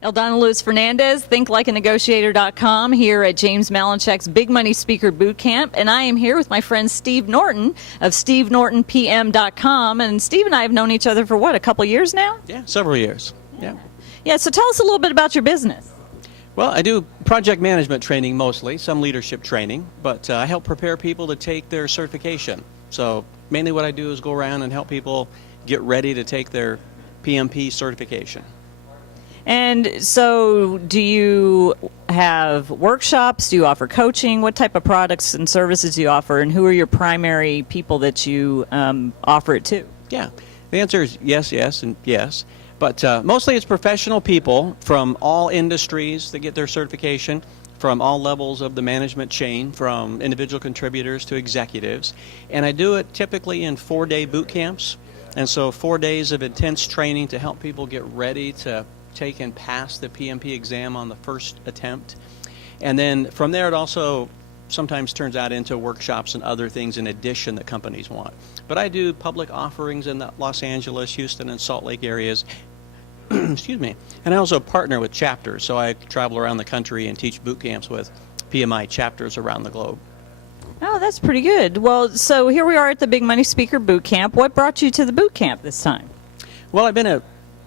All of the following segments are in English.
Eldonna Lewis Fernandez, thinklikeanegotiator.com, here at James Malinchak's Big Money Speaker Boot Camp, and I am here with my friend Steve Norton of SteveNortonPM.com, and Steve and I have known each other for what, a couple years now? Yeah, several years. Yeah, so tell us a little bit about your business. Well, I do project management training mostly, some leadership training, but I help prepare people to take their certification. So mainly what I do is go around and help people get ready to take their PMP certification. And so do you have workshops? Do you offer coaching? What type of products and services do you offer? And who are your primary people that you offer it to? Yeah, the answer is yes, yes, and yes. But mostly it's professional people from all industries that get their certification, from all levels of the management chain, from individual contributors to executives. And I do it typically in 4-day boot camps. And so 4 days of intense training to help people get ready to take and pass the PMP exam on the first attempt. And then from there it also sometimes turns out into workshops and other things in addition that companies want. But I do public offerings in the Los Angeles, Houston, and Salt Lake areas. Excuse me. And I also partner with chapters, so I travel around the country and teach boot camps with PMI chapters around the globe. Oh, that's pretty good. Well, so here we are at the Big Money Speaker Boot Camp. What brought you to the boot camp this time? Well, I've been a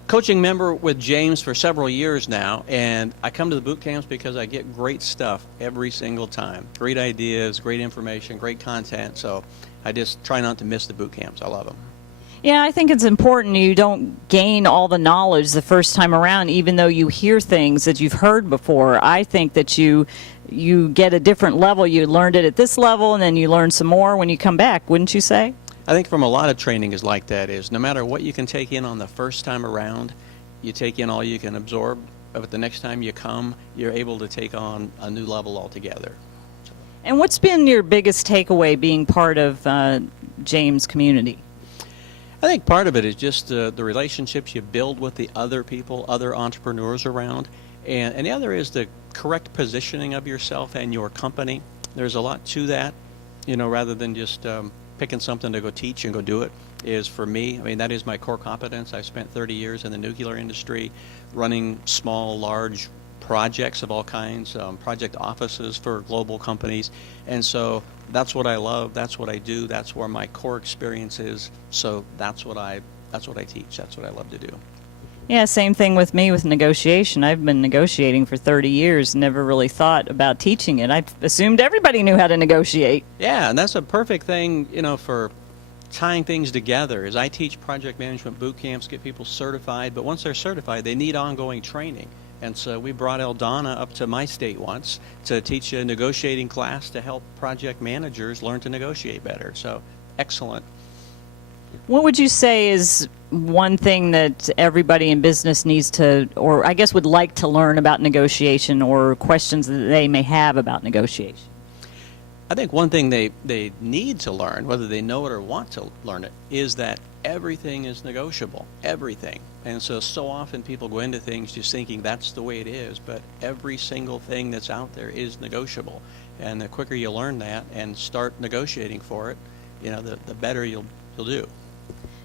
coaching member with James for several years now, and I come to the boot camps because I get great stuff every single time. Great ideas, great information, great content, so I just try not to miss the boot camps. I love them. Yeah, I think it's important you don't gain all the knowledge the first time around, even though you hear things that you've heard before. I think that you get a different level. You learned it at this level, and then you learn some more when you come back, wouldn't you say? I think from a lot of training is like that, is no matter what you can take in on the first time around, you take in all you can absorb, but the next time you come, you're able to take on a new level altogether. And what's been your biggest takeaway being part of James' community? I think part of it is just the relationships you build with the other people, other entrepreneurs around, and the other is the correct positioning of yourself and your company. There's a lot to that, you know, rather than just picking something to go teach and go do it. Is for me, I mean, that is my core competence. I've spent 30 years in the nuclear industry running small, large projects of all kinds, project offices for global companies, and so that's what I love, that's what I do, that's where my core experience is, so that's what I teach, that's what I love to do. Yeah, same thing with me with negotiation. I've been negotiating for 30 years, never really thought about teaching it. I assumed everybody knew how to negotiate. Yeah, and that's a perfect thing, you know, for tying things together. Is I teach project management boot camps, get people certified, but once they're certified, they need ongoing training. And so we brought Eldonna up to my state once to teach a negotiating class to help project managers learn to negotiate better. So excellent. What would you say is one thing that everybody in business needs to, or I guess would like to learn about negotiation, or questions that they may have about negotiation? I think one thing they need to learn, whether they know it or want to learn it, is that everything is negotiable. Everything. And so often people go into things just thinking that's the way it is, but every single thing that's out there is negotiable. And the quicker you learn that and start negotiating for it, you know, the better you'll do.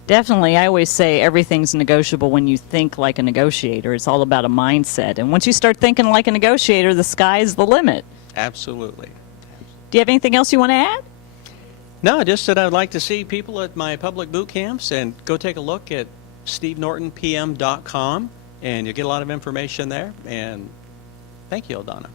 Definitely. I always say everything's negotiable when you think like a negotiator. It's all about a mindset. And once you start thinking like a negotiator, the sky's the limit. Absolutely. Do you have anything else you want to add? No, just that I'd like to see people at my public boot camps, and go take a look at SteveNortonPM.com, and you'll get a lot of information there. And thank you, Eldonna.